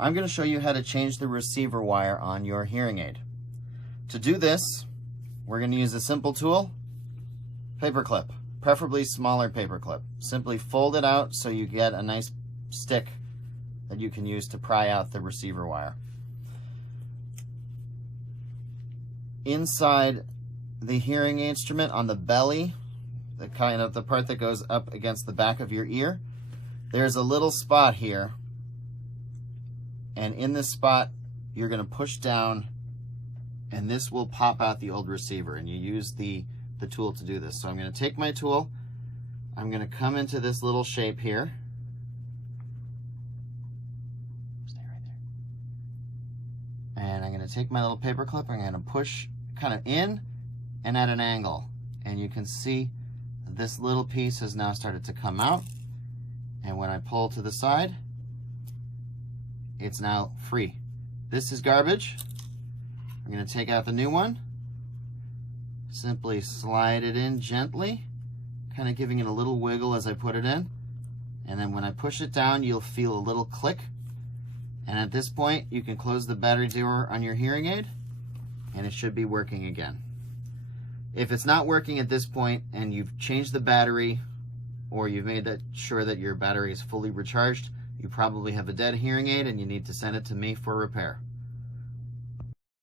I'm going to show you how to change the receiver wire on your hearing aid. To do this, we're going to use a simple tool, paper clip, preferably smaller paper clip. Simply fold it out so you get a nice stick that you can use to pry out the receiver wire. Inside the hearing instrument on the belly, the part that goes up against the back of your ear, there's a little spot here. And in this spot, you're going to push down, and this will pop out the old receiver, and you use the tool to do this. So I'm going to take my tool, I'm going to come into this little shape here. Stay right there. And I'm going to take my little paper clip, I'm going to push kind of in and at an angle. And you can see this little piece has now started to come out. And when I pull to the side, it's now free. This is garbage. I'm going to take out the new one. Simply slide it in gently, kind of giving it a little wiggle as I put it in. And then when I push it down, you'll feel a little click. And at this point, you can close the battery door on your hearing aid, and it should be working again. If it's not working at this point and you've changed the battery, or you've made sure that your battery is fully recharged, you probably have a dead hearing aid and you need to send it to me for repair.